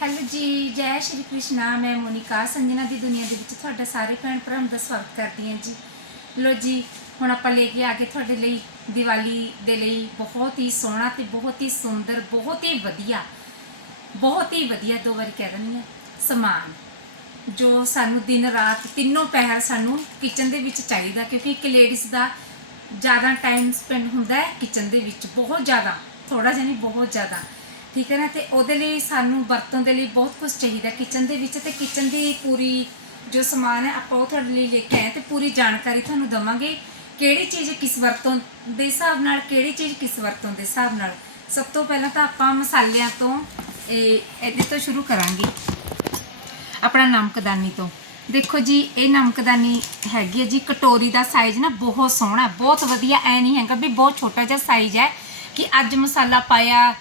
Hello ਜੀ, ਜੈ ਸ਼੍ਰੀ ਕ੍ਰਿਸ਼ਨਾ। ਮੈਂ ਮੋਨਿਕਾ ਸੰਜਨਾ ਦੀ ਦੁਨੀਆ ਦੇ ਵਿੱਚ ਤੁਹਾਡਾ ਸਾਰੇ ਭੈਣ ਭਰਾਵਾਂ ਦਾ ਸਵਾਗਤ ਕਰਦੀ ਹਾਂ ਜੀ। ਲੋ ਜੀ, ਹੁਣ ਆਪਾਂ ਲੈ ਕੇ ਆ ਕੇ ਤੁਹਾਡੇ ਲਈ ਦੀਵਾਲੀ ਦੇ ਲਈ ਬਹੁਤ ਹੀ ਸੋਹਣਾ ਤੇ ਬਹੁਤ ਹੀ ਸੁੰਦਰ, ਬਹੁਤ ਹੀ ਵਧੀਆ, ਬਹੁਤ ਹੀ ਵਧੀਆ ਦੋ ਵਾਰੀ ਕਹਿ ਦਿੰਦੀ ਹਾਂ, ਸਮਾਨ, ਜੋ ਸਾਨੂੰ ਦਿਨ ਰਾਤ ਤਿੰਨੋਂ ਪਹਿਰ ਸਾਨੂੰ ਕਿਚਨ ਦੇ ਵਿੱਚ ਚਾਹੀਦਾ, ਕਿਉਂਕਿ ਇੱਕ ਲੇਡੀਜ਼ ਦਾ ਜ਼ਿਆਦਾ ਟਾਈਮ ਸਪੈਂਡ ਹੁੰਦਾ ਹੈ ਕਿਚਨ ਦੇ ਵਿੱਚ, ਬਹੁਤ ਜ਼ਿਆਦਾ ਥੋੜਾ ਜਿਹਾ ਨਹੀਂ, ਬਹੁਤ ਜ਼ਿਆਦਾ। ਠੀਕ ਹੈ ਨਾ? ਤੇ ਉਹਦੇ ਲਈ ਸਾਨੂੰ ਵਰਤੋਂ ਦੇ ਲਈ ਬਹੁਤ ਕੁਝ ਚਾਹੀਦਾ ਕਿਚਨ ਦੇ ਵਿੱਚ ਤੇ ਕਿਚਨ ਦੀ ਪੂਰੀ ਜੋ ਸਮਾਨ ਹੈ, ਆਪਾਂ ਉਹ ਤੁਹਾਡੇ ਲਈ ਲੈ ਕੇ ਆਏ ਤੇ ਪੂਰੀ ਜਾਣਕਾਰੀ ਤੁਹਾਨੂੰ ਦਵਾਂਗੇ ਕਿਹੜੀ ਚੀਜ਼ ਕਿਸ ਵਰਤੋਂ ਦੇ ਹਿਸਾਬ ਨਾਲ, ਕਿਹੜੀ ਚੀਜ਼ ਕਿਸ ਵਰਤੋਂ ਦੇ ਹਿਸਾਬ ਨਾਲ। ਸਭ ਤੋਂ ਪਹਿਲਾਂ ਤਾਂ ਆਪਾਂ ਮਸਾਲਿਆਂ ਤੋਂ, ਇਹ, ਇਹਦੇ ਤੋਂ ਸ਼ੁਰੂ ਕਰਾਂਗੇ। ਆਪਣਾ ਨਮਕਦਾਨੀ ਤੋਂ। ਦੇਖੋ ਜੀ, ਇਹ ਨਮਕਦਾਨੀ ਹੈਗੀ ਹੈ ਜੀ, ਕਟੋਰੀ ਦਾ ਸਾਈਜ਼ ਨਾ ਬਹੁਤ ਸੋਹਣਾ, ਬਹੁਤ ਵਧੀਆ, ਐ ਨਹੀਂ ਹੈਗਾ ਵੀ ਬਹੁਤ ਛੋਟਾ ਜਿਹਾ ਸਾਈਜ਼ ਹੈ ਕਿ ਅੱਜ ਮਸਾਲਾ ਪਾਇਆ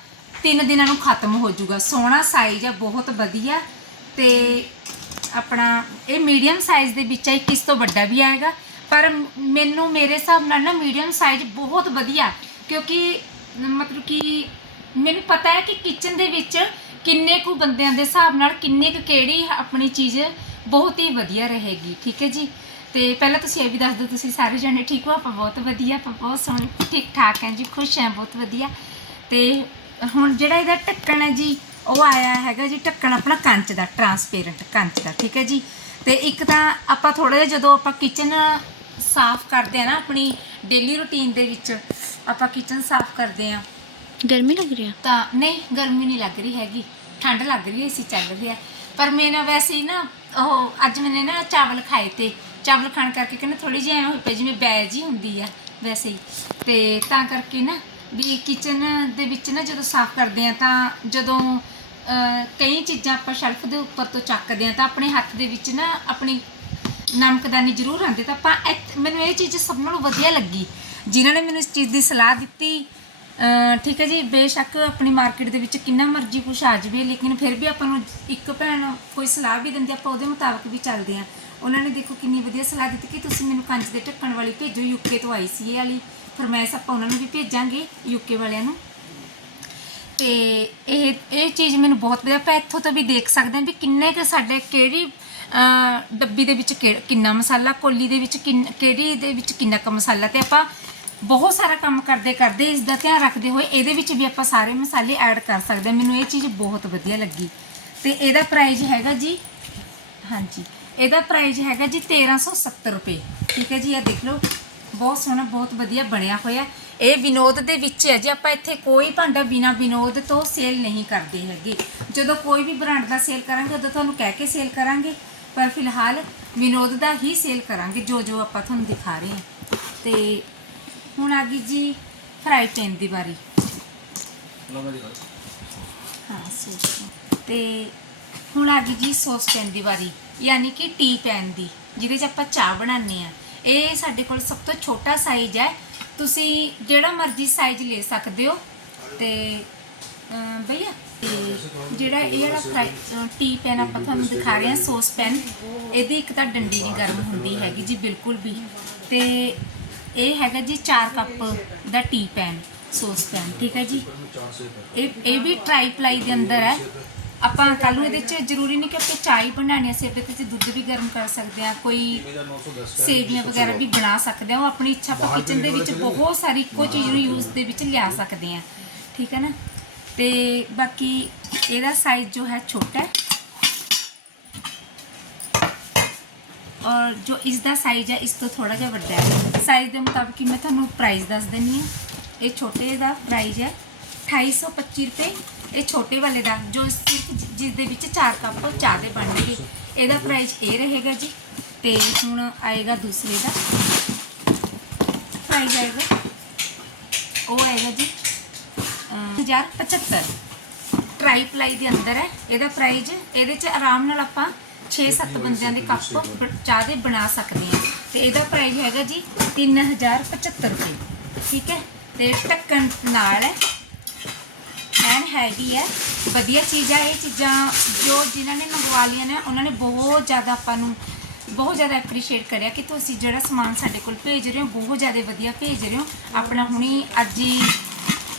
ਤਿੰਨ ਦਿਨਾਂ ਨੂੰ ਖਤਮ ਹੋ ਜਾਊਗਾ। ਸੋਹਣਾ ਸਾਈਜ਼ ਆ, ਬਹੁਤ ਵਧੀਆ। ਤੇ ਆਪਣਾ ਇਹ ਮੀਡੀਅਮ ਸਾਈਜ਼ ਦੇ ਵਿੱਚ ਇੱਕ ਇਸ ਤੋਂ ਵੱਡਾ ਵੀ ਆਏਗਾ। ਪਰ ਮੈਨੂੰ ਮੇਰੇ ਹਿਸਾਬ ਨਾਲ ਨਾ ਮੀਡੀਅਮ ਸਾਈਜ਼ ਬਹੁਤ ਵਧੀਆ, ਕਿਉਂਕਿ ਮਤਲਬ ਕਿ ਮੈਨੂੰ ਪਤਾ ਹੈ ਕਿ ਕਿਚਨ ਦੇ ਵਿੱਚ ਕਿੰਨੇ ਕੁ ਬੰਦਿਆਂ ਦੇ ਹਿਸਾਬ ਨਾਲ ਕਿੰਨੇ ਕੁ ਕਿਹੜੀ ਆਪਣੀ ਚੀਜ਼ ਬਹੁਤ ਹੀ ਵਧੀਆ ਰਹੇਗੀ, ਠੀਕ ਹੈ ਜੀ? ਤੇ ਪਹਿਲਾਂ ਤੁਸੀਂ ਇਹ ਵੀ ਦੱਸ ਦਿਓ, ਤੁਸੀਂ ਸਾਰੇ ਜਣੇ ਠੀਕ ਹੋ? ਆਪਾਂ ਬਹੁਤ ਵਧੀਆ, ਆਪਾਂ ਬਹੁਤ ਸੋਹਣੇ ਠੀਕ ਠਾਕ ਹਾਂ ਜੀ, ਖੁਸ਼ ਹਾਂ, ਬਹੁਤ ਵਧੀਆ। ਤੇ ਹੁਣ ਜਿਹੜਾ ਇਹਦਾ ਢੱਕਣ ਹੈ ਜੀ ਉਹ ਆਇਆ ਹੈਗਾ ਜੀ ਢੱਕਣ ਆਪਣਾ ਕੰਚ ਦਾ ਟਰਾਂਸਪੇਰੈਂਟ ਕੰਚ ਦਾ ਠੀਕ ਹੈ ਜੀ? ਤੇ ਇੱਕ ਤਾਂ ਆਪਾਂ ਥੋੜਾ ਜਿਹਾ ਜਦੋਂ ਆਪਾਂ ਕਿਚਨ ਸਾਫ਼ ਕਰਦੇ ਆ ਨਾ ਆਪਣੀ ਡੇਲੀ ਰੁਟੀਨ ਦੇ ਵਿੱਚ ਆਪਾਂ ਕਿਚਨ ਸਾਫ਼ ਕਰਦੇ ਆ ਗਰਮੀ ਲੱਗ ਰਹੀ ਆ? ਤਾਂ ਨਹੀਂ ਗਰਮੀ ਨਹੀਂ ਲੱਗ ਰਹੀ ਹੈਗੀ। ਠੰਡ ਲੱਗ ਰਹੀ ਹੈ ਏਸੀ ਚੱਲ ਰਿਹਾ। ਪਰ ਮੈਂ ਨਾ ਵੈਸੇ ਹੀ ਨਾ ਉਹ ਅੱਜ ਮੈਨੇ ਨਾ ਚਾਵਲ ਖਾਏ ਤੇ ਚਾਵਲ ਖਾਣ ਕਰਕੇ ਕਹਿੰਦਾ ਥੋੜੀ ਜਿਹੀ ਐਵੇਂ ਹੋਈ ਪਈ ਜਿਵੇਂ ਬੈਜ ਹੀ ਹੁੰਦੀ ਆ ਵੈਸੇ ਹੀ। ਤੇ ਤਾਂ ਕਰਕੇ ਨਾ ਵੀ ਕਿਚਨ ਦੇ ਵਿੱਚ ਨਾ ਜਦੋਂ ਸਾਫ਼ ਕਰਦੇ ਆ ਤਾਂ ਜਦੋਂ ਕਈ ਚੀਜ਼ਾਂ ਆਪਾਂ ਸ਼ੈਲਫ ਦੇ ਉੱਪਰ ਤੋਂ ਚੱਕਦੇ ਆ ਤਾਂ ਆਪਣੇ ਹੱਥ ਦੇ ਵਿੱਚ ਨਾ ਆਪਣੀ ਨਮਕਦਾਨੀ ਜ਼ਰੂਰ ਆਉਂਦੀ ਤਾਂ ਆਪਾਂ ਇੱਥ- ਮੈਨੂੰ ਇਹ ਚੀਜ਼ ਸਭ ਨਾਲੋਂ ਵਧੀਆ ਲੱਗੀ। ਜਿਨ੍ਹਾਂ ਨੇ ਮੈਨੂੰ ਇਸ ਚੀਜ਼ ਦੀ ਸਲਾਹ ਦਿੱਤੀ ਠੀਕ ਹੈ ਜੀ, ਬੇਸ਼ੱਕ ਆਪਣੀ ਮਾਰਕੀਟ ਦੇ ਵਿੱਚ ਕਿੰਨਾ ਮਰਜ਼ੀ ਕੁਛ ਆ ਜਾਵੇ, ਲੇਕਿਨ ਫਿਰ ਵੀ ਆਪਾਂ ਨੂੰ ਇੱਕ ਭੈਣ ਕੋਈ ਸਲਾਹ ਵੀ ਦਿੰਦੀ ਆਪਾਂ ਉਹਦੇ ਮੁਤਾਬਕ ਵੀ ਚੱਲਦੇ ਆ ਉਹਨਾਂ ਨੇ ਦੇਖੋ ਕਿੰਨੀ ਵਧੀਆ ਸਲਾਹ ਦਿੱਤੀ ਕਿ ਤੁਸੀਂ ਮੈਨੂੰ ਕੰਚ ਦੇ ਢੱਕਣ ਵਾਲੀ ਭੇਜੋ ਯੂਕੇ ਤੋਂ ਆਈ ਸੀ ਇਹ ਵਾਲੀ। ਫਰਮਾਇਸ਼ ਆਪਾਂ ਉਹਨਾਂ ਨੂੰ ਵੀ ਭੇਜਾਂਗੇ ਯੂਕੇ ਵਾਲਿਆਂ ਨੂੰ। ਤੇ ਇਹ ਇਹ ਚੀਜ਼ ਮੈਨੂੰ ਬਹੁਤ ਵਧੀਆ, ਆਪਾਂ ਇੱਥੋਂ ਤੋਂ ਵੀ ਦੇਖ ਸਕਦੇ ਹਾਂ ਵੀ ਕਿੰਨੇ ਕੁ ਸਾਡੇ ਕਿਹੜੀ ਡੱਬੀ ਦੇ ਵਿੱਚ ਕਿਹੜਾ- ਕਿੰਨਾ ਮਸਾਲਾ, ਕੋਲੀ ਦੇ ਵਿੱਚ ਕਿੰਨ- ਕਿਹੜੀ ਦੇ ਵਿੱਚ ਕਿੰਨਾ ਕੁ ਮਸਾਲਾ ਤੇ ਆਪਾਂ ਬਹੁਤ ਸਾਰਾ ਕੰਮ ਕਰਦੇ ਕਰਦੇ ਇਸ ਦਾ ਧਿਆਨ ਰੱਖਦੇ ਹੋਏ ਇਹਦੇ ਵਿੱਚ ਵੀ ਆਪਾਂ ਸਾਰੇ ਮਸਾਲੇ ਐਡ ਕਰ ਸਕਦੇ ਮੈਨੂੰ ਇਹ ਚੀਜ਼ ਬਹੁਤ ਵਧੀਆ ਲੱਗੀ। ਤੇ ਇਹਦਾ ਪ੍ਰਾਈਸ ਹੈਗਾ ਜੀ, ਹਾਂਜੀ, ਇਹਦਾ ਪ੍ਰਾਈਸ ਹੈਗਾ ਜੀ 1370 ਰੁਪਏ। ਠੀਕ ਹੈ ਜੀ ਇਹ ਦੇਖ ਲਓ। ਬਹੁਤ ਸੋਹਣਾ ਬਹੁਤ ਵਧੀਆ ਬਣਿਆ ਹੋਇਆ। ਇਹ ਵਿਨੋਦ ਦੇ ਵਿੱਚ ਹੈ ਜੀ ਆਪਾਂ ਇੱਥੇ ਕੋਈ ਭਾਂਡਾ ਬਿਨਾ ਵਿਨੋਦ ਤੋਂ ਸੇਲ ਨਹੀਂ ਕਰਦੇ ਹੈਗੇ। ਜਦੋਂ ਕੋਈ ਵੀ ਬ੍ਰਾਂਡ ਦਾ ਸੇਲ ਕਰਾਂਗੇ ਉਦੋਂ ਤੁਹਾਨੂੰ ਕਹਿ ਕੇ ਸੇਲ ਕਰਾਂਗੇ। ਪਰ ਫਿਲਹਾਲ ਵਿਨੋਦ ਦਾ ਹੀ ਸੇਲ ਕਰਾਂਗੇ ਜੋ ਜੋ ਆਪਾਂ ਤੁਹਾਨੂੰ ਦਿਖਾ ਰਹੇ ਹਾਂ। ਤੇ ਹੁਣ ਆ ਗਈ ਜੀ ਫਰਾਈ ਪੈਨ ਦੀ ਵਾਰੀ। ਹਾਂ ਸੌਸ ਤੇ ਹੁਣ ਆ ਗਈ ਜੀ ਸੌਸ ਪੈਨ ਦੀ ਵਾਰੀ ਯਾਨੀ ਕਿ ਟੀ ਪੈਨ ਦੀ ਜਿਹਦੇ 'ਚ ਆਪਾਂ ਚਾਹ ਬਣਾਉਂਦੇ ਆ ਇਹ ਸਾਡੇ ਕੋਲ ਸਭ ਤੋਂ ਛੋਟਾ ਸਾਈਜ਼ ਹੈ। ਤੁਸੀਂ ਜਿਹੜਾ ਮਰਜ਼ੀ ਸਾਈਜ਼ ਲੈ ਸਕਦੇ ਹੋ। ਤੇ ਅਮ ਭਈਆ ਜਿਹੜਾ ਇਹ ਵਾਲਾ ਟੀ ਪੈਨ ਆਪਾਂ ਤੁਹਾਨੂੰ ਦਿਖਾ ਰਹੇ ਹਾਂ ਸੌਸ ਪੈਨ ਇਹਦੀ ਇੱਕ ਤਾਂ ਡੰਡੀ ਨਹੀਂ ਗਰਮ ਹੁੰਦੀ ਹੈਗੀ ਜੀ, ਬਿਲਕੁਲ ਵੀ। ਤੇ ਇਹ ਹੈਗਾ ਜੀ 4 ਕੱਪ ਦਾ ਟੀ ਪੈਨ ਸੌਸ ਪੈਨ ਠੀਕ ਹੈ ਜੀ। ਇਹ ਇਹ ਵੀ ਟਰਾਈ ਪਲਾਈ ਦੇ ਅੰਦਰ ਹੈ। ਆਪਾਂ ਕੱਲ ਨੂੰ ਇਹਦੇ ਚ ਜ਼ਰੂਰੀ ਨਹੀਂ ਕਿ ਆਪਾਂ ਚਾਹ ਹੀ ਬਣਾਉਣੀ ਹੈ ਅਸੀਂ ਇਹਦੇ ਵਿੱਚ ਦੁੱਧ ਵੀ ਗਰਮ ਕਰ ਸਕਦੇ ਹਾਂ ਕੋਈ ਸੇਵੀਆਂ ਵਗੈਰਾ ਵੀ ਬਣਾ ਸਕਦੇ ਹਾਂ ਉਹ ਆਪਣੀ ਇੱਛਾ ਆਪਾਂ ਕਿਚਨ ਦੇ ਵਿੱਚ ਬਹੁਤ ਸਾਰੀ ਇੱਕੋ ਚੀਜ਼ ਨੂੰ ਯੂਜ਼ ਦੇ ਵਿੱਚ ਲਿਆ ਸਕਦੇ ਹਾਂ ਠੀਕ ਹੈ ਨਾ? ਤੇ ਬਾਕੀ ਇਹਦਾ ਸਾਈਜ਼ ਜੋ ਹੈ ਛੋਟਾ ਹੈ। ਔਰ ਜੋ ਇਸ ਦਾ ਸਾਈਜ਼ ਹੈ ਇਸ ਤੋਂ ਥੋੜਾ ਜਿਹਾ ਵੱਡਾ ਹੈ। ਸਾਈਜ਼ ਦੇ ਮੁਤਾਬਕ ਮੈਂ ਤੁਹਾਨੂੰ ਪ੍ਰਾਈਸ ਦੱਸ ਦਿੰਨੀ ਹਾਂ। ਇਹ ਛੋਟੇ ਦਾ ਪ੍ਰਾਈਸ ਹੈ 2825 ਰੁਪਏ। ਇਹ ਛੋਟੇ ਵਾਲੇ ਦਾ ਜੋ ਸਿਰਫ ਜਿਸ ਦੇ ਵਿੱਚ 4 ਕੱਪ ਚਾਹ ਦੇ ਬਣਨਗੇ ਇਹਦਾ ਪ੍ਰਾਈਸ ਇਹ ਰਹੇਗਾ ਜੀ ਤੇ ਹੁਣ ਆਏਗਾ ਦੂਸਰੇ ਦਾ। ਪ੍ਰਾਈਸ ਆਏਗਾ ਉਹ ਆਏਗਾ ਜੀ ਅਹ, 1075 ਟਰਾਈ ਪਲਾਈ ਦੇ ਅੰਦਰ ਹੈ ਇਹਦਾ ਪ੍ਰਾਈਸ ਇਹਦੇ ਚ ਆਰਾਮ ਨਾਲ ਆਪਾਂ 6-7 ਬੰਦਿਆਂ ਦੇ ਕੱਪ ਬ- ਚਾਹ ਦੇ ਬਣਾ ਸਕਦੇ ਹਾਂ। ਤੇ ਇਹਦਾ ਪ੍ਰਾਈਸ ਹੈਗਾ ਜੀ 3075 ਰੁਪਏ। ਠੀਕ ਹੈ ਤੇ ਢੱਕਣ ਨਾਲ ਹੈ ਐਨ ਹੈਵੀ ਹੈ। ਵਧੀਆ ਚੀਜ਼ ਹੈ ਇਹ ਚੀਜ਼ਾਂ ਜੋ ਜਿਨ੍ਹਾਂ ਨੇ ਮੰਗਵਾ ਲਈਆਂ ਨੇ, ਉਹਨਾਂ ਨੇ ਬਹੁਤ ਜ਼ਿਆਦਾ ਆਪਾਂ ਨੂੰ ਬਹੁਤ ਜ਼ਿਆਦਾ ਐਪਰੀਸ਼ੀਏਟ ਕਰਿਆ ਕਿ ਤੁਸੀਂ ਜਿਹੜਾ ਸਮਾਨ ਸਾਡੇ ਕੋਲ ਭੇਜ ਰਹੇ ਹੋ, ਬਹੁਤ ਜ਼ਿਆਦਾ ਵਧੀਆ ਭੇਜ ਰਹੇ ਹੋ। ਆਪਣਾ ਹੁਣੀ ਅੱਜ ਹੀ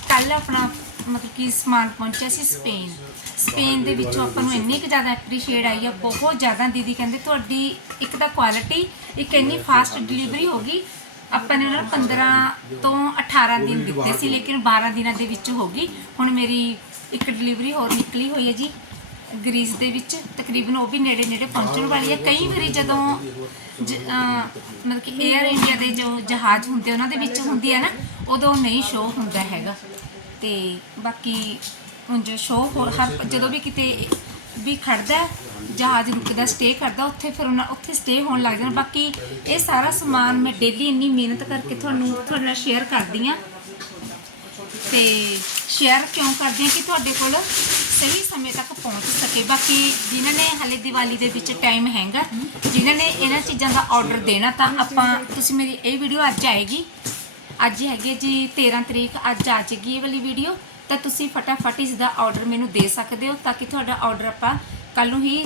ਕੱਲ ਆਪਣਾ ਮਤਲਬ ਕਿ ਸਮਾਨ ਪਹੁੰਚਿਆ ਸੀ ਸਪੇਨ। ਸਪੇਨ ਦੇ ਵਿੱਚੋਂ ਆਪਾਂ ਨੂੰ ਇੰਨੀ ਕੁ ਜ਼ਿਆਦਾ ਐਪਰੀਸ਼ੀਏਟ ਆਈ ਆ ਬਹੁਤ ਜ਼ਿਆਦਾ ਦੀਦੀ ਕਹਿੰਦੇ ਤੁਹਾਡੀ ਇੱਕ ਤਾਂ ਕੁਆਲਿਟੀ ਇੱਕ ਇੰਨੀ ਫਾਸਟ ਡਿਲੀਵਰੀ ਹੋ ਗਈ ਆਪਾਂ ਨੇ ਉਹਨਾਂ ਨੂੰ 15 ਤੋਂ 18 ਦਿਨ ਦਿੱਤੇ ਸੀ ਲੇਕਿਨ 12 ਦਿਨਾਂ ਦੇ ਵਿੱਚ ਹੋ ਗਈ। ਹੁਣ ਮੇਰੀ ਇੱਕ ਡਿਲੀਵਰੀ ਹੋਰ ਨਿਕਲੀ ਹੋਈ ਹੈ ਜੀ ਗ੍ਰੀਸ ਦੇ ਵਿੱਚ। ਤਕਰੀਬਨ ਉਹ ਵੀ ਨੇੜੇ ਨੇੜੇ ਪਹੁੰਚਣ ਵਾਲੀ ਹੈ। ਕਈ ਵਾਰੀ ਜਦੋਂ ਮਤਲਬ ਕਿ 에ਅਰ ਇੰਡੀਆ ਦੇ ਜੋ ਜਹਾਜ਼ ਹੁੰਦੇ ਉਹਨਾਂ ਦੇ ਵਿੱਚ ਹੁੰਦੀ ਹੈ ਨਾ ਉਦੋਂ ਨਹੀਂ ਸ਼ੋਅ ਹੁੰਦਾ ਹੈਗਾ। ਤੇ ਬਾਕੀ ਹੁਣ ਜੋ ਸ਼ੋਅ ਹਰ ਜਦੋਂ ਵੀ ਕਿਤੇ ਵੀ ਖੜਦਾ ਜਹਾਜ਼ ਰੁਕਦਾ ਸਟੇ ਕਰਦਾ, ਉੱਥੇ ਫਿਰ ਉਹਨਾਂ ਉੱਥੇ ਸਟੇ ਹੋਣ ਲੱਗ ਜਾਣਾ ਬਾਕੀ ਇਹ ਸਾਰਾ ਸਮਾਨ ਮੈਂ ਡੇਲੀ ਇੰਨੀ ਮਿਹਨਤ ਕਰਕੇ ਤੁਹਾਨੂੰ ਤੁਹਾਡੇ ਨਾਲ ਸ਼ੇਅਰ ਕਰਦੀ ਹਾਂ। ਤੇ ਸ਼ੇਅਰ ਕਿਉਂ ਕਰਦੇ ਹਾਂ ਕਿ ਤੁਹਾਡੇ ਕੋਲ ਸਹੀ ਸਮੇਂ ਤੱਕ ਪਹੁੰਚ ਸਕੇ। ਬਾਕੀ ਜਿਨ੍ਹਾਂ ਨੇ ਹਲੇ ਦੀਵਾਲੀ ਦੇ ਵਿੱਚ ਟਾਈਮ ਹੈਗਾ, ਜਿਨ੍ਹਾਂ ਨੇ ਇਹਨਾਂ ਚੀਜ਼ਾਂ ਦਾ ਆਰਡਰ ਦੇਣਾ, ਤਾਂ ਆਪਾਂ ਤੁਸੀਂ ਮੇਰੀ ਇਹ ਵੀਡੀਓ ਅੱਜ ਆਏਗੀ। ਅੱਜ ਹੈਗੀ ਹੈ ਜੀ 13 ਤਰੀਕ, ਅੱਜ ਆ ਜਾਏਗੀ ਇਹ ਵਾਲੀ ਵੀਡੀਓ ਤਾਂ ਤੁਸੀਂ ਫਟਾਫਟ ਇਸ ਦਾ ਆਰਡਰ ਮੈਨੂੰ ਦੇ ਸਕਦੇ ਹੋ ਤਾਂ ਕਿ ਤੁਹਾਡਾ ਆਰਡਰ ਆਪਾਂ ਕੱਲ ਨੂੰ ਹੀ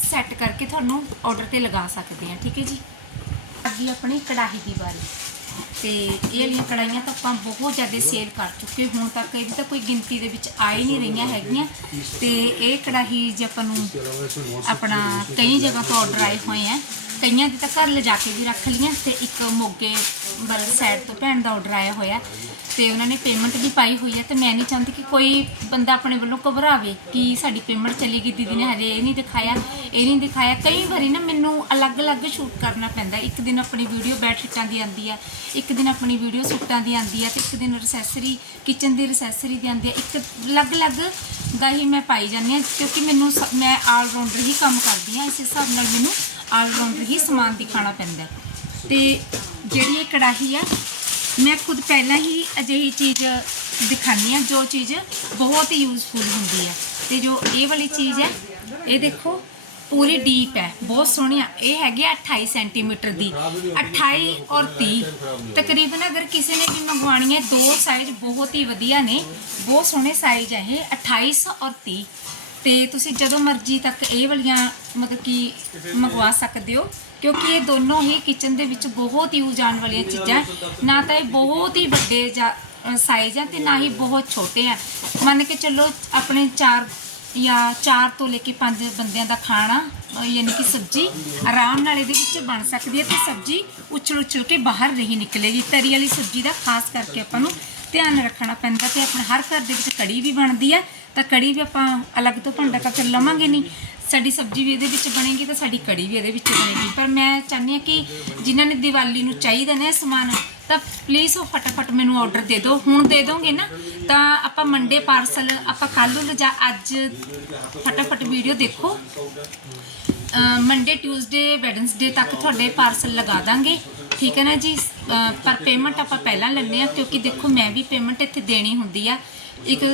ਸੈੱਟ ਕਰਕੇ ਤੁਹਾਨੂੰ ਆਰਡਰ ਤੇ ਲਗਾ ਸਕਦੇ ਹਾਂ, ਠੀਕ ਹੈ ਜੀ? ਅੱਗੇ ਆਪਣੀ ਕੜਾਹੀ ਦੀ ਵਾਰੀ। ਤੇ ਇਹ ਵਾਲੀਆਂ ਕੜਾਹੀਆਂ ਤਾਂ ਆਪਾਂ ਬਹੁਤ ਜ਼ਿਆਦਾ ਸੇਲ ਕਰ ਚੁੱਕੇ ਹੁਣ ਤੱਕ ਇਹਦੀ ਤਾਂ ਕੋਈ ਗਿਣਤੀ ਦੇ ਵਿੱਚ ਆ ਹੀ ਨਹੀਂ ਰਹੀਆਂ ਹੈਗੀਆਂ। ਤੇ ਇਹ ਕੜਾਹੀ ਜੇ ਆਪਾਂ ਨੂੰ ਆਪਣਾ ਕਈ ਜਗ੍ਹਾ ਤੋਂ ਆਰਡਰ ਆਏ ਹੋਏ ਆ, ਕਈਆਂ ਦੇ ਤਾਂ ਘਰ ਲਿਜਾ ਕੇ ਵੀ ਰੱਖ ਲਈਆਂ ਤੇ ਇੱਕ ਮੋਗੇ ਬਲ ਸਾਈਡ ਤੋਂ ਭੈਣ ਦਾ ਆਰਡਰ ਆਇਆ ਹੋਇਆ। ਤੇ ਉਹਨਾਂ ਨੇ ਪੇਮੈਂਟ ਵੀ ਪਾਈ ਹੋਈ ਹੈ ਤੇ ਮੈਂ ਨਹੀਂ ਚਾਹੁੰਦੀ ਕਿ ਕੋਈ ਬੰਦਾ ਆਪਣੇ ਵੱਲੋਂ ਘਬਰਾਵੇ ਕਿ ਸਾਡੀ ਪੇਮੈਂਟ ਚਲੀ ਗਈ, ਦੀਦੀ ਨੇ ਹਜੇ ਇਹ ਨਹੀਂ ਦਿਖਾਇਆ, ਇਹ ਨਹੀਂ ਦਿਖਾਇਆ। ਕਈ ਵਾਰੀ ਨਾ ਮੈਨੂੰ ਅਲੱਗ-ਅਲੱਗ ਸ਼ੂਟ ਕਰਨਾ ਪੈਂਦਾ। ਇੱਕ ਦਿਨ ਆਪਣੀ ਵੀਡੀਓ ਬੈਡਸ਼ੀਟਾਂ ਦੀ ਆਉਂਦੀ ਆ, ਇੱਕ ਦਿਨ ਆਪਣੀ ਵੀਡੀਓ ਸੂਟਾਂ ਦੀ ਆਉਂਦੀ ਆ ਤੇ ਇੱਕ ਦਿਨ ਰਸੈਸਰੀ ਕਿਚਨ ਦੀ ਰਸੈਸਰੀ ਦੀ ਆਉਂਦੀ ਆ। ਇੱਕ ਅਲੱਗ-ਅਲੱਗ ਦਾ ਹੀ ਮੈਂ ਪਾਈ ਜਾਂਦੀ ਆ, ਕਿਉਂਕਿ ਮੈਨੂੰ ਸ- ਮੈਂ ਆਲ ਰਾਊਂਡਰ ਹੀ ਕੰਮ ਕਰਦੀ ਆ। ਇਸ ਹਿਸਾਬ ਨਾਲ ਮੈਨੂੰ ਆਲ ਰਾਊਂਡਰ ਹੀ ਸਮਾਨ ਦਿਖਾਉਣਾ ਪੈਂਦਾ। ਹੈ। ਤੇ ਜਿਹੜੀ ਇਹ ਕੜਾਹੀ ਆ ਮੈਂ ਖੁਦ ਪਹਿਲਾਂ ਹੀ ਅਜਿਹੀ ਚੀਜ਼ ਦਿਖਾਉਂਦੀ ਆ ਜੋ ਚੀਜ਼ ਬਹੁਤ ਹੀ ਯੂਜ਼ਫੁਲ ਹੁੰਦੀ ਹੈ। ਤੇ ਜੋ ਇਹ ਵਾਲੀ ਚੀਜ਼ ਹੈ, ਇਹ ਦੇਖੋ, ਪੂਰੀ ਡੀਪ ਹੈ, ਬਹੁਤ ਸੋਹਣੀ ਆ। ਇਹ ਹੈਗੀ ਆ 28 ਸੈਂਟੀਮੀਟਰ ਦੀ। 28 ਔਰ 30 ਤਕਰੀਬਨ ਅਗਰ ਕਿਸੇ ਨੇ ਵੀ ਮੰਗਵਾਉਣੀ ਹੈ, ਦੋ ਸਾਈਜ਼ ਬਹੁਤ ਹੀ ਵਧੀਆ ਨੇ। ਬਹੁਤ ਸੋਹਣੇ ਸਾਈਜ਼ ਹੈ ਇਹ 28 ਔਰ 30 ਤੇ ਤੁਸੀਂ ਜਦੋਂ ਮਰਜ਼ੀ ਤੱਕ ਇਹ ਵਾਲੀਆਂ ਮਤਲਬ ਕਿ ਮੰਗਵਾ ਸਕਦੇ ਹੋ। ਕਿਉਂਕਿ ਇਹ ਦੋਨੋਂ ਹੀ ਕਿਚਨ ਦੇ ਵਿੱਚ ਬਹੁਤ ਯੂਜ਼ ਆਉਣ ਵਾਲੀਆਂ ਚੀਜ਼ਾਂ ਹੈ। ਨਾ ਤਾਂ ਇਹ ਬਹੁਤ ਹੀ ਵੱਡੇ ਜਾਂ ਸਾਈਜ਼ ਆ ਤੇ ਨਾ ਹੀ ਬਹੁਤ ਛੋਟੇ ਆ ਮੰਨ ਕੇ ਚੱਲੋ ਆਪਣੇ ਚਾਰ ਜਾਂ 4 ਤੋਂ ਲੈ ਕੇ 5 ਬੰਦਿਆਂ ਦਾ ਖਾਣਾ ਅ, ਯਾਨੀ ਕਿ ਸਬਜ਼ੀ ਆਰਾਮ ਨਾਲ ਇਹਦੇ ਵਿੱਚ ਬਣ ਸਕਦੀ ਹੈ ਤੇ ਸਬਜ਼ੀ ਉਛਲ ਉਛਲ ਕੇ ਬਾਹਰ ਨਹੀਂ ਨਿਕਲੇਗੀ। ਤਰੀ ਵਾਲੀ ਸਬਜ਼ੀ ਦਾ ਖਾਸ ਕਰਕੇ ਆਪਾਂ ਨੂੰ ਧਿਆਨ ਰੱਖਣਾ ਪੈਂਦਾ ਤੇ ਆਪਣੇ ਹਰ ਘਰ ਦੇ ਵਿੱਚ ਕੜੀ ਵੀ ਬਣਦੀ ਹੈ। ਤਾਂ ਕੜੀ ਵੀ ਆਪਾਂ ਅਲੱਗ ਤੋਂ ਭਾਂਡਾ ਕਰਕੇ ਲਵਾਂਗੇ ਨਹੀਂ। ਸਾਡੀ ਸਬਜ਼ੀ ਵੀ ਇਹਦੇ ਵਿੱਚ ਬਣੇਗੀ ਤਾਂ ਸਾਡੀ ਕੜੀ ਵੀ ਇਹਦੇ ਵਿੱਚ ਬਣੇਗੀ। ਪਰ ਮੈਂ ਚਾਹੁੰਦੀ ਹਾਂ ਕਿ ਜਿਨ੍ਹਾਂ ਨੇ ਦੀਵਾਲੀ ਨੂੰ ਚਾਹੀਦਾ ਨਾ ਇਹ ਸਮਾਨ, ਤਾਂ ਪਲੀਜ਼ ਉਹ ਫਟਾਫਟ ਮੈਨੂੰ ਆਰਡਰ ਦੇ ਦਿਓ। ਹੁਣ ਦੇ ਦੋਗੇ ਨਾ, ਤਾਂ ਆਪਾਂ ਮੰਡੇ ਪਾਰਸਲ ਆਪਾਂ ਕੱਲ੍ਹ ਨੂੰ ਲਿਜਾ ਅੱਜ ਫਟਾਫਟ ਵੀਡੀਓ ਦੇਖੋ। ਮੰਡੇ ਟਿਊਜ਼ਡੇ ਵੈਡਨਸਡੇ ਤੱਕ ਤੁਹਾਡੇ ਪਾਰਸਲ ਲਗਾ ਦਾਂਗੇ। ਠੀਕ ਹੈ ਨਾ ਜੀ? ਪਰ ਪੇਮੈਂਟ ਆਪਾਂ ਪਹਿਲਾਂ ਲੈਂਦੇ ਆ ਕਿਉਂਕਿ ਦੇਖੋ ਮੈਂ ਵੀ ਪੇਮੈਂਟ ਇੱਥੇ ਦੇਣੀ ਹੁੰਦੀ ਆ। ਇੱਕ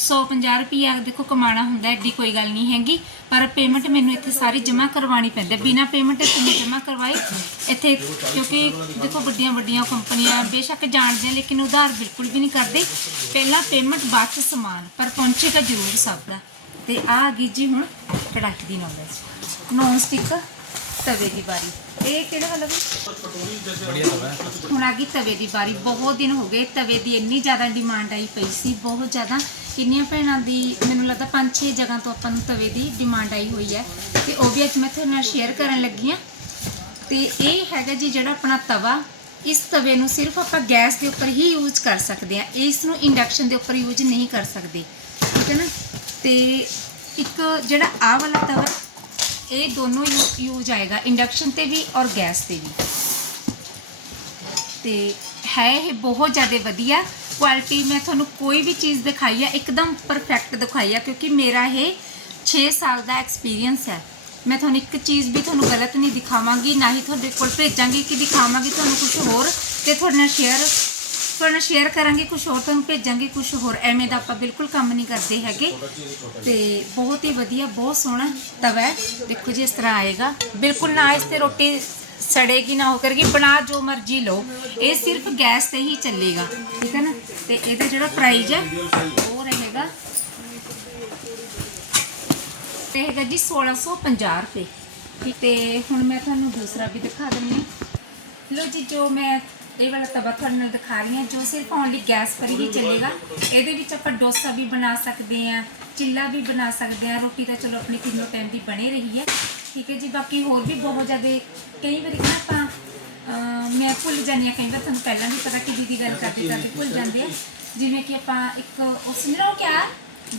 150 ਰੁਪਈਆ ਦੇਖੋ ਕਮਾਣਾ ਹੁੰਦਾ, ਐਡੀ ਕੋਈ ਗੱਲ ਨਹੀਂ ਹੈਗੀ। ਪਰ ਪੇਮੈਂਟ ਮੈਨੂੰ ਇੱਥੇ ਸਾਰੀ ਜਮ੍ਹਾਂ ਕਰਵਾਉਣੀ ਪੈਂਦੀ ਹੈ। ਬਿਨਾ ਪੇਮੈਂਟ ਇੱਥੇ ਮੈਂ ਜਮ੍ਹਾਂ ਕਰਵਾਈ। ਇੱਥੇ ਕਿਉਂਕਿ ਦੇਖੋ ਵੱਡੀਆਂ ਵੱਡੀਆਂ ਕੰਪਨੀਆਂ ਬੇਸ਼ੱਕ ਜਾਣਦੇ ਲੇਕਿਨ ਉਧਾਰ ਬਿਲਕੁਲ ਵੀ ਨਹੀਂ ਕਰਦੇ। ਪਹਿਲਾਂ ਪੇਮੈਂਟ ਬਾਅਦ ਚ ਸਮਾਨ, ਪਰ ਪਹੁੰਚੇਗਾ ਜ਼ਰੂਰ ਸਭ ਦਾ। ਤੇ ਆ ਆ ਗਈ ਜੀ ਹੁਣ ਕੜਾਹੀ ਦੀ ਨੌਲੇਜ ਨੌਨ ਸਟਿਕ ਤਵੇ ਦੀ ਬਾਰੀ ਇਹ ਕਿਹੜਾ ਵਾਲਾ ਹੁਣ ਆ ਗਈ ਤਵੇ ਦੀ ਬਾਰੀ ਬਹੁਤ ਦਿਨ ਹੋ ਗਏ ਤਵੇ ਦੀ ਇੰਨੀ ਜ਼ਿਆਦਾ ਡਿਮਾਂਡ ਆਈ ਪਈ ਸੀ, ਬਹੁਤ ਜ਼ਿਆਦਾ। ਕਿੰਨੀਆਂ ਭੈਣਾਂ ਦੀ ਮੈਨੂੰ ਲੱਗਦਾ 5-6 ਜਗ੍ਹਾ ਤੋਂ ਆਪਾਂ ਨੂੰ ਤਵੇ ਦੀ ਡਿਮਾਂਡ ਆਈ ਹੋਈ ਹੈ। ਤੇ ਉਹ ਵੀ ਅੱਜ ਮੈਂ ਤੁਹਾਡੇ ਨਾਲ ਸ਼ੇਅਰ ਕਰਨ ਲੱਗੀ ਹਾਂ। ਤੇ ਇਹ ਹੈਗਾ ਜੀ ਜਿਹੜਾ ਆਪਣਾ ਤਵਾ, ਇਸ ਤਵੇ ਨੂੰ ਸਿਰਫ ਆਪਾਂ ਗੈਸ ਦੇ ਉੱਪਰ ਹੀ ਯੂਜ਼ ਕਰ ਸਕਦੇ ਹਾਂ। ਇਸ ਨੂੰ ਇੰਡਕਸ਼ਨ ਦੇ ਉੱਪਰ ਯੂਜ਼ ਨਹੀਂ ਕਰ ਸਕਦੇ। ਠੀਕ ਹੈ ਨਾ? ਤੇ ਇੱਕ ਜਿਹੜਾ ਆਹ ਵਾਲਾ ਤਵਾ, ਇਹ ਦੋਨੋਂ ਯੂਜ਼ ਆਏਗਾ ਇੰਡਕਸ਼ਨ ਤੇ ਵੀ ਔਰ ਗੈਸ ਤੇ ਵੀ। ਤੇ ਹੈ ਇਹ ਬਹੁਤ ਜ਼ਿਆਦਾ ਵਧੀਆ। ਕੁਆਲਿਟੀ ਮੈਂ ਤੁਹਾਨੂੰ ਕੋਈ ਵੀ ਚੀਜ਼ ਦਿਖਾਈ ਹੈ ਇੱਕਦਮ ਪਰਫੈਕਟ ਦਿਖਾਈ ਹੈ ਕਿਉਂਕਿ ਮੇਰਾ ਇਹ 6 ਸਾਲ ਦਾ ਐਕਸਪੀਰੀਅੰਸ ਹੈ। ਮੈਂ ਤੁਹਾਨੂੰ ਇੱਕ ਚੀਜ਼ ਵੀ ਤੁਹਾਨੂੰ ਗਲਤ ਨਹੀਂ ਦਿਖਾਵਾਂਗੀ, ਨਾ ਹੀ ਤੁਹਾਡੇ ਕੋਲ ਭੇਜਾਂਗੀ ਕਿ ਦਿਖਾਵਾਂਗੀ ਤੁਹਾਨੂੰ ਕੁਝ ਹੋਰ ਤੇ ਤੁਹਾਡੇ ਨਾਲ ਸ਼ੇਅਰ ਤੁਹਾਡੇ ਨਾਲ ਸ਼ੇਅਰ ਕਰਾਂਗੇ ਕੁਝ ਹੋਰ ਤੁਹਾਨੂੰ ਭੇਜਾਂਗੇ ਕੁਝ ਹੋਰ। ਐਵੇਂ ਦਾ ਆਪਾਂ ਬਿਲਕੁਲ ਕੰਮ ਨਹੀਂ ਕਰਦੇ ਹੈਗੇ। ਤੇ ਬਹੁਤ ਹੀ ਵਧੀਆ, ਬਹੁਤ ਸੋਹਣਾ ਤਵਾ ਹੈ। ਦੇਖੋ ਜੀ, ਇਸ ਤਰ੍ਹਾਂ ਆਏਗਾ। ਬਿਲਕੁਲ ਨਾ ਇਸ ਤੇ ਰੋਟੀ ਸੜੇਗੀ ਨਾ ਹੋ ਕਰੇਗੀ, ਬਣਾ ਜੋ ਮਰਜ਼ੀ ਲਓ। ਇਹ ਸਿਰਫ ਗੈਸ ਤੇ ਹੀ ਚੱਲੇਗਾ, ਠੀਕ ਹੈ ਨਾ? ਤੇ ਇਹਦਾ ਜਿਹੜਾ ਪ੍ਰਾਈਜ਼ ਹੈ, ਉਹ ਰਹੇਗਾ ਤੇ ਹੈਗਾ ਜੀ 1650 ਰੁਪਏ। ਠੀਕ ਤੇ ਹੁਣ ਮੈਂ ਤੁਹਾਨੂੰ ਦੂਸਰਾ ਵੀ ਦਿਖਾ ਦਿੰਦੀ ਹਾਂ। ਲੋ ਜੀ, ਜੋ ਮੈਂ ਇਹ ਵਾਲਾ ਤਵਾ ਤੁਹਾਨੂੰ ਦਿਖਾ ਰਹੀ ਹਾਂ, ਜੋ ਸਿਰਫ ਓਨਲੀ ਗੈਸ ਪਰ ਹੀ ਚੱਲੇਗਾ। ਇਹਦੇ ਵਿੱਚ ਆਪਾਂ ਡੋਸਾ ਵੀ ਬਣਾ ਸਕਦੇ ਹਾਂ, ਚਿੱਲਾ ਵੀ ਬਣਾ ਸਕਦੇ ਆ ਰੋਟੀ ਤਾਂ ਚਲੋ ਆਪਣੀ ਤਿੰਨੋਂ ਟਾਈਮ ਦੀ ਬਣੇ ਰਹੀ ਹੈ। ਠੀਕ ਹੈ ਜੀ, ਬਾਕੀ ਹੋਰ ਵੀ ਬਹੁਤ ਜ਼ਿਆਦਾ, ਕਈ ਵਾਰੀ ਨਾ ਆਪਾਂ, ਅਹ, ਮੈਂ ਭੁੱਲ ਜਾਂਦੀ ਹਾਂ, ਕਈ ਵਾਰ ਤੁਹਾਨੂੰ ਪਹਿਲਾਂ ਵੀ ਪਤਾ ਕਿ ਦੀਦੀ ਗੱਲ ਕਰਦੇ ਕਰਦੇ ਭੁੱਲ ਜਾਂਦੇ ਆ ਜਿਵੇਂ ਕਿ ਆਪਾਂ ਇੱਕ ਉਹ ਸਮਝੋ ਕਿਆ?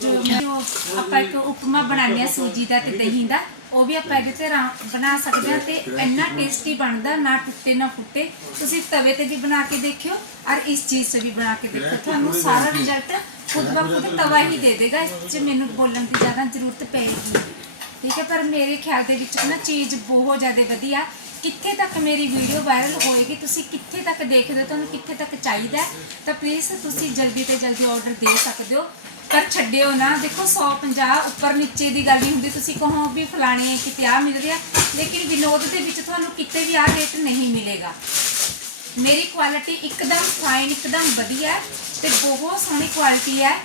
ਜੋ ਜੋ ਆਪਾਂ ਇੱਕ ਉਪਮਾ ਬਣਾਉਂਦੇ ਆ ਸੂਜੀ ਦਾ ਤੇ ਦਹੀਂ ਦਾ, ਉਹ ਵੀ ਆਪਾਂ ਇਹਦੇ ਤੇ ਰਾ- ਬਣਾ ਸਕਦੇ ਆ ਤੇ ਇੰਨਾ ਟੇਸਟੀ ਬਣਦਾ, ਨਾ ਟੁੱਟੇ, ਨਾ ਫੁੱਟੇ। ਤੁਸੀਂ ਤਵੇ ਤੇ ਵੀ ਬਣਾ ਕੇ ਦੇਖਿਓ, ਔਰ ਇਸ ਚੀਜ਼ 'ਤੇ ਵੀ ਬਣਾ ਕੇ ਦੇਖੋ ਤੁਹਾਨੂੰ ਸਾਰਾ ਰਿਜ਼ਲਟ ਖੁਦ ਬ ਖੁਦ ਤਵਾ ਹੀ ਦੇ ਦੇਗਾ, ਇਸ 'ਚ ਮੈਨੂੰ ਬੋਲਣ ਦੀ ਜ਼ਿਆਦਾ ਜ਼ਰੂਰਤ ਪਏਗੀ। ਠੀਕ ਹੈ, ਪਰ ਮੇਰੇ ਖਿਆਲ ਦੇ ਵਿੱਚ ਨਾ ਚੀਜ਼ ਬਹੁਤ ਜ਼ਿਆਦਾ ਵਧੀਆ। ਕਿੱਥੇ ਤੱਕ ਮੇਰੀ ਵੀਡੀਓ ਵਾਇਰਲ ਹੋਏਗੀ, ਤੁਸੀਂ ਕਿੱਥੇ ਤੱਕ ਦੇਖਦੇ ਹੋ, ਤੁਹਾਨੂੰ ਕਿੱਥੇ ਤੱਕ ਚਾਹੀਦਾ ਤਾਂ ਪਲੀਜ਼ ਤੁਸੀਂ ਜਲਦੀ ਤੇ ਜਲਦੀ ਆਰਡਰ ਦੇ ਸਕਦੇ ਹੋ। ਪਰ ਛੱਡਿਓ ਨਾ, ਦੇਖੋ 150 ਉੱਪਰ ਨੀਚੇ ਦੀ ਗੱਲ ਨਹੀਂ ਹੁੰਦੀ, ਤੁਸੀਂ ਕਹੋ ਵੀ ਫਲਾਣੇ ਕਿਤੇ ਆ ਮਿਲ ਰਿਹਾ, ਲੇਕਿਨ ਵਿਨੋਦ ਦੇ ਵਿੱਚ ਤੁਹਾਨੂੰ ਕਿਤੇ ਵੀ ਆ ਰੇਟ ਨਹੀਂ ਮਿਲੇਗਾ। ਮੇਰੀ ਕੁਆਲਿਟੀ ਇੱਕਦਮ ਫਾਈਨ ਇੱਕਦਮ ਵਧੀਆ ਹੈ ਤੇ ਬਹੁਤ ਸੋਹਣੀ ਕੁਆਲਿਟੀ ਹੈ।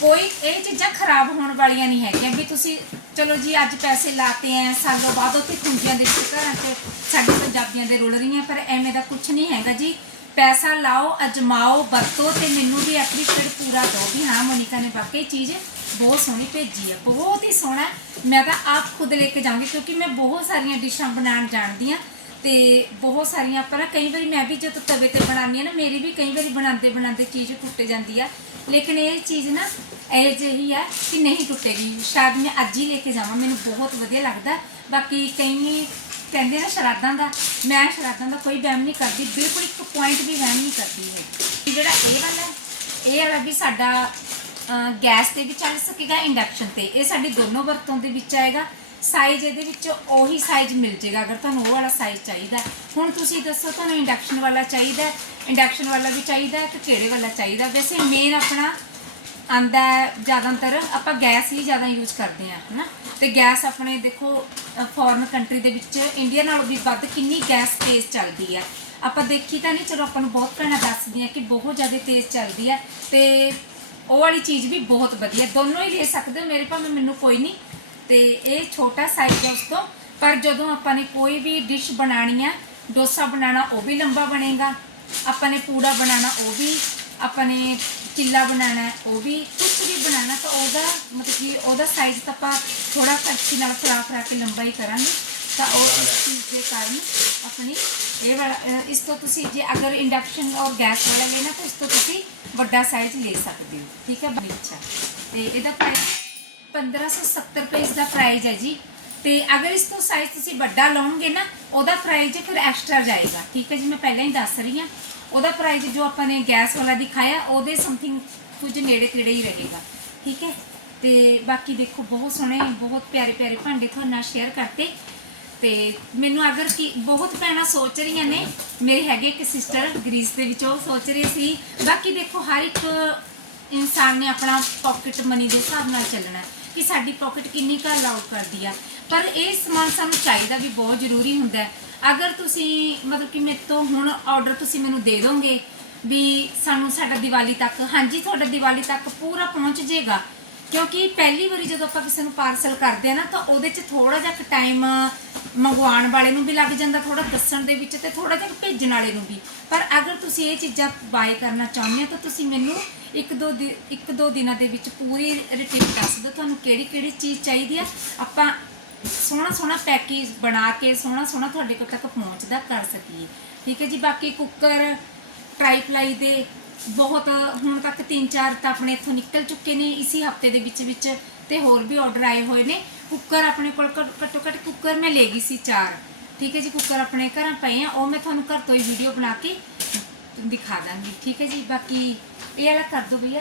ਕੋਈ ਇਹ ਚੀਜ਼ਾਂ ਖਰਾਬ ਹੋਣ ਵਾਲੀਆਂ ਨਹੀਂ ਹੈਗੀਆਂ, ਵੀ ਤੁਸੀਂ ਚਲੋ ਜੀ, ਅੱਜ ਪੈਸੇ ਲਾਤੇ ਐ ਸਾਲੋਂ ਬਾਅਦ ਉੱਥੇ ਖੁੰਝੀਆਂ ਦੇ ਘਰਾਂ 'ਚ ਸਾਡੇ ਪੰਜਾਬੀਆਂ ਦੇ ਰੁਲ ਰਹੀਆਂ, ਪਰ ਐਵੇਂ ਦਾ ਕੁਝ ਨਹੀਂ ਹੈਗਾ ਜੀ। ਪੈਸਾ ਲਾਓ, ਅਜਮਾਓ, ਵਰਤੋ ਤੇ ਮੈਨੂੰ ਵੀ ਐਪਰੀਸ਼ੀਏਟ ਪੂਰਾ ਦਿਓ। ਵੀ ਹਾਂ, ਮੋਨਿਕਾ ਨੇ ਵਾਕਈ ਚੀਜ਼ ਬਹੁਤ ਸੋਹਣੀ ਭੇਜੀ ਹੈ ਬਹੁਤ ਹੀ ਸੋਹਣਾ। ਮੈਂ ਤਾਂ ਆਪ ਖੁਦ ਲੈ ਕੇ ਜਾਵਾਂਗੀ, ਕਿਉਂਕਿ ਮੈਂ ਬਹੁਤ ਸਾਰੀਆਂ ਡਿਸ਼ਾਂ ਬਣਾਉਣ ਜਾਣਦੀ ਹਾਂ ਤੇ ਬਹੁਤ ਸਾਰੀਆਂ ਆਪਾਂ ਨਾ ਕਈ ਵਾਰੀ ਮੈਂ ਵੀ ਜਦੋਂ ਤਵੇ ਤੇ ਬਣਾਉਂਦੀ ਹਾਂ ਨਾ, ਮੇਰੀ ਵੀ ਕਈ ਵਾਰੀ ਬਣਾਉਂਦੇ ਬਣਾਉਂਦੇ ਚੀਜ਼ ਟੁੱਟ ਜਾਂਦੀ ਆ। ਲੇਕਿਨ ਇਹ ਚੀਜ਼ ਨਾ ਇਹ ਜਿਹੀ ਆ ਕਿ ਨਹੀਂ ਟੁੱਟੇਗੀ। ਸ਼ਾਇਦ ਮੈਂ ਅੱਜ ਹੀ ਲੈ ਕੇ ਜਾਵਾਂ, ਮੈਨੂੰ ਬਹੁਤ ਵਧੀਆ ਲੱਗਦਾ। ਬਾਕੀ ਕਈ ਕਹਿੰਦੇ ਨਾ ਸ਼ਰਾਦਾਂ ਦਾ, ਮੈਂ ਸ਼ਰਾਦਾਂ ਦਾ ਕੋਈ ਵਹਿਮ ਨਹੀਂ ਕਰਦੀ, ਬਿਲਕੁਲ ਇੱਕ ਪੁਆਇੰਟ ਵੀ ਵਹਿਮ ਨਹੀਂ ਕਰਦੀ ਹੈ ਜਿਹੜਾ ਇਹ ਵਾਲਾ ਇਹ ਵਾਲਾ ਵੀ ਸਾਡਾ ਗੈਸ ਤੇ ਵੀ ਚੱਲ ਸਕੇਗਾ ਇੰਡਕਸ਼ਨ ਤੇ। ਇਹ ਸਾਡੀ ਦੋਨੋਂ ਵਰਤੋਂ ਦੇ ਵਿੱਚ ਆਏਗਾ। ਸਾਈਜ਼ ਇਹਦੇ ਵਿੱਚ ਉਹੀ ਸਾਈਜ਼ ਮਿਲ ਜੇਗਾ ਅਗਰ ਤੁਹਾਨੂੰ ਉਹ ਵਾਲਾ ਸਾਈਜ਼ ਚਾਹੀਦਾ ਹੁਣ ਤੁਸੀਂ ਦੱਸੋ, ਤੁਹਾਨੂੰ ਇੰਡਕਸ਼ਨ ਵਾਲਾ ਚਾਹੀਦਾ ਇੰਡਕਸ਼ਨ ਵਾਲਾ ਵੀ ਚਾਹੀਦਾ ਕਿ ਕਿਹੜੇ ਵਾਲਾ ਚਾਹੀਦਾ ਵੈਸੇ ਮੇਨ ਆਪਣਾ ਆਂਦਾ ਜ਼ਿਆਦਾਤਰ, ਆਪਾਂ ਗੈਸ ਹੀ ਜ਼ਿਆਦਾ ਯੂਜ਼ ਕਰਦੇ ਆ ਹਨਾ? ਤੇ ਗੈਸ ਆਪਣੇ ਦੇਖੋ ਫੋਰਨ ਕੰਟਰੀ ਦੇ ਵਿੱਚ ਇੰਡੀਆ ਨਾਲੋਂ ਵੀ ਵੱਧ ਕਿੰਨੀ ਗੈਸ ਤੇਜ਼ ਚੱਲਦੀ ਆ ਆਪਾਂ ਦੇਖੀ ਤਾਂ ਨਹੀਂ, ਚਲੋ ਆਪਾਂ ਨੂੰ ਬਹੁਤ ਭੈਣਾਂ ਦੱਸਦੀਆਂ ਕਿ ਬਹੁਤ ਜ਼ਿਆਦਾ ਤੇਜ਼ ਚੱਲਦੀ ਆ ਤੇ ਉਹ ਵਾਲੀ ਚੀਜ਼ ਵੀ ਬਹੁਤ ਵਧੀਆ। ਦੋਨੋਂ ਹੀ ਲੈ ਸਕਦੇ ਹੋ, ਮੇਰੇ ਭਾਵੇਂ ਮੈਨੂੰ ਕੋਈ ਨਹੀਂ। ਤੇ ਇਹ ਛੋਟਾ ਸਾਈਜ਼ ਹੈ ਉਸ ਤੋਂ। ਪਰ ਜਦੋਂ ਆਪਾਂ ਨੇ ਕੋਈ ਵੀ ਡਿਸ਼ ਬਣਾਣੀ ਆ, ਡੋਸਾ ਬਣਾਉਣਾ, ਉਹ ਵੀ ਲੰਬਾ ਬਣੇਗਾ। ਆਪਾਂ ਨੇ ਪੂੜਾ ਬਣਾਉਣਾ, ਉਹ ਵੀ। ਆਪਾਂ ਨੇ ਚਿੱਲਾ ਬਣਾਉਣਾ, ਉਹ ਵੀ। ਕੁਝ ਵੀ ਬਣਾਉਣਾ, ਤਾਂ ਉਹਦਾ ਮਤਲਬ ਕਿ ਉਹਦਾ ਸਾਈਜ਼ ਤਾਂ ਆਪਾਂ ਥੋੜਾ ਕੱਚੀ ਨਾਲ ਫਰਾ ਫਰਾ ਕੇ ਲੰਬਾ ਹੀ ਕਰਾਂਗੇ। ਤਾਂ ਉਹ ਇਸ ਚੀਜ਼ ਦੇ ਕਾਰਨ ਆਪਣੀ ਇਹ ਵਾਲਾ ਇਸ ਤੋਂ ਤੁਸੀਂ ਜੇ ਅਗਰ ਇੰਡਕਸ਼ਨ ਔਰ ਗੈਸ ਵਾਲਾ ਲੈਣਾ, ਤਾਂ ਇਸ ਤੋਂ ਤੁਸੀਂ ਵੱਡਾ ਸਾਈਜ਼ ਲੈ ਸਕਦੇ ਹੋ। ਠੀਕ ਹੈ ਬੜੀ ਅੱਛਾ। ਤੇ ਇਹਦਾ ਪ੍ਰਾਈਸ 1570 ਰੁਪਏ ਇਸ ਦਾ ਪ੍ਰਾਈਸ ਹੈ ਜੀ। ਤੇ ਅਗਰ ਇਸ ਤੋਂ ਸਾਈਜ਼ ਤੁਸੀਂ ਵੱਡਾ ਲਓਗੇ ਨਾ, ਉਹਦਾ ਪ੍ਰਾਈਸ ਫਿਰ ਐਕਸਟਰਾ ਜਾਏਗਾ। ਠੀਕ ਹੈ ਜੀ, ਮੈਂ ਪਹਿਲਾਂ ਹੀ ਦੱਸ ਰਹੀ ਹਾਂ। ਉਹਦਾ ਪ੍ਰਾਈਸ ਜੋ ਆਪਾਂ ਨੇ ਗੈਸ ਵਾਲਾ ਦਿਖਾਇਆ, ਉਹਦੇ ਸਮਥਿੰਗ ਕੁਝ ਨੇੜੇ ਤੇੜੇ ਹੀ ਰਹੇਗਾ। ਠੀਕ ਹੈ? ਤੇ ਬਾਕੀ ਦੇਖੋ, ਬਹੁਤ ਸੋਹਣੇ, ਬਹੁਤ ਪਿਆਰੇ ਪਿਆਰੇ ਭਾਂਡੇ ਤੁਹਾਡੇ ਨਾਲ ਸ਼ੇਅਰ ਕਰਤੇ। ਤੇ ਮੈਨੂੰ ਅਗਰ ਕਿ ਬਹੁਤ ਭੈਣਾਂ ਸੋਚ ਰਹੀਆਂ ਨੇ, ਮੇਰੇ ਹੈਗੇ ਇੱਕ ਸਿਸਟਰ ਗ੍ਰੀਸ ਦੇ ਵਿੱਚ, ਉਹ ਸੋਚ ਰਹੀ ਸੀ। ਬਾਕੀ ਦੇਖੋ, ਹਰ ਇੱਕ ਇਨਸਾਨ ਨੇ ਆਪਣਾ ਪਾਕਟ ਮਨੀ ਦੇ ਹਿਸਾਬ ਨਾਲ ਚੱਲਣਾ ਕਿ ਸਾਡੀ ਪਾਕਟ ਕਿੰਨੀ ਕੁ ਅਲਾਉ ਕਰਦੀ ਆ। ਪਰ ਇਹ ਸਮਾਨ ਸਾਨੂੰ ਚਾਹੀਦਾ ਵੀ ਬਹੁਤ ਜ਼ਰੂਰੀ ਹੁੰਦਾ ਹੈ। ਅਗਰ ਤੁਸੀਂ ਮਤਲਬ ਕਿ ਮੇਰੇ ਤੋਂ ਹੁਣ ਆਰਡਰ ਤੁਸੀਂ ਮੈਨੂੰ ਦੇ ਦੋਗੇ ਵੀ ਸਾਨੂੰ ਸਾਡਾ ਦੀਵਾਲੀ ਤੱਕ, ਹਾਂਜੀ, ਤੁਹਾਡਾ ਦੀਵਾਲੀ ਤੱਕ ਪੂਰਾ ਪਹੁੰਚ ਜਾਏਗਾ। ਕਿਉਂਕਿ ਪਹਿਲੀ ਵਾਰੀ ਜਦੋਂ ਆਪਾਂ ਕਿਸੇ ਨੂੰ ਪਾਰਸਲ ਕਰਦੇ ਆ ਨਾ, ਤਾਂ ਉਹਦੇ 'ਚ ਥੋੜਾ ਜਿਹਾ ਟਾਈਮ ਮੰਗਵਾਉਣ ਵਾਲੇ ਨੂੰ ਵੀ ਲੱਗ ਜਾਂਦਾ ਥੋੜਾ ਦੱਸਣ ਦੇ ਵਿੱਚ ਤੇ ਥੋੜਾ ਜਿਹਾ ਭੇਜਣ ਵਾਲੇ ਨੂੰ ਵੀ। ਪਰ ਅਗਰ ਤੁਸੀਂ ਇਹ ਚੀਜ਼ਾਂ ਬਾਏ ਕਰਨਾ ਚਾਹੁੰਦੇ ਹੋ ਤਾਂ ਤੁਸੀਂ ਮੈਨੂੰ ਇੱਕ ਦੋ ਦਿ- ਇੱਕ ਦੋ ਦਿਨਾਂ ਦੇ ਵਿੱਚ ਪੂਰੀ ਰਿਟੇਲ ਦੱਸ ਦਿਓ ਤੁਹਾਨੂੰ ਕਿਹੜੀ ਕਿਹੜੀ ਚੀਜ਼ ਚਾਹੀਦੀ ਆ। ਆਪਾਂ ਸੋਹਣਾ ਸੋਹਣਾ ਪੈਕੇਜ ਬਣਾ ਕੇ ਸੋਹਣਾ ਸੋਹਣਾ ਤੁਹਾਡੇ ਕੋਲ ਤੱਕ ਪਹੁੰਚਦਾ ਕਰ ਸਕੀਏ। ਠੀਕ ਹੈ ਜੀ, ਬਾਕੀ ਕੁੱਕਰ ਟ੍ਰਾਈਪਲਾਈ ਦੇ ਬਹੁਤ ਹੁਣ ਤੱਕ ਤਿੰਨ ਚਾਰ ਤਾਂ ਆਪਣੇ ਇੱਥੋਂ ਨਿਕਲ ਚੁੱਕੇ ਨੇ, ਇਸੇ ਹਫ਼ਤੇ ਦੇ ਵਿੱਚ ਵਿੱਚ ਤੇ ਹੋਰ ਵੀ ਆਰਡਰ ਆਏ ਹੋਏ ਨੇ। ਕੁੱਕਰ ਆਪਣੇ ਕੋਲ ਘੱਟ- ਘੱਟੋ ਘੱਟ ਕੁੱਕਰ ਮੈਂ ਲੈ ਗਈ ਸੀ ਚਾਰ। ਠੀਕ ਹੈ ਜੀ, ਕੁੱਕਰ ਆਪਣੇ ਘਰਾਂ ਪਏ ਆ, ਉਹ ਮੈਂ ਤੁਹਾਨੂੰ ਘਰ ਤੋਂ ਹੀ ਵੀਡੀਓ ਬਣਾ ਕੇ ਦਿਖਾ ਦਾਂਗੀ। ਠੀਕ ਹੈ ਜੀ, ਬਾਕੀ ਇਹ ਵਾਲਾ ਕਰ ਦੋ ਭਈਆ।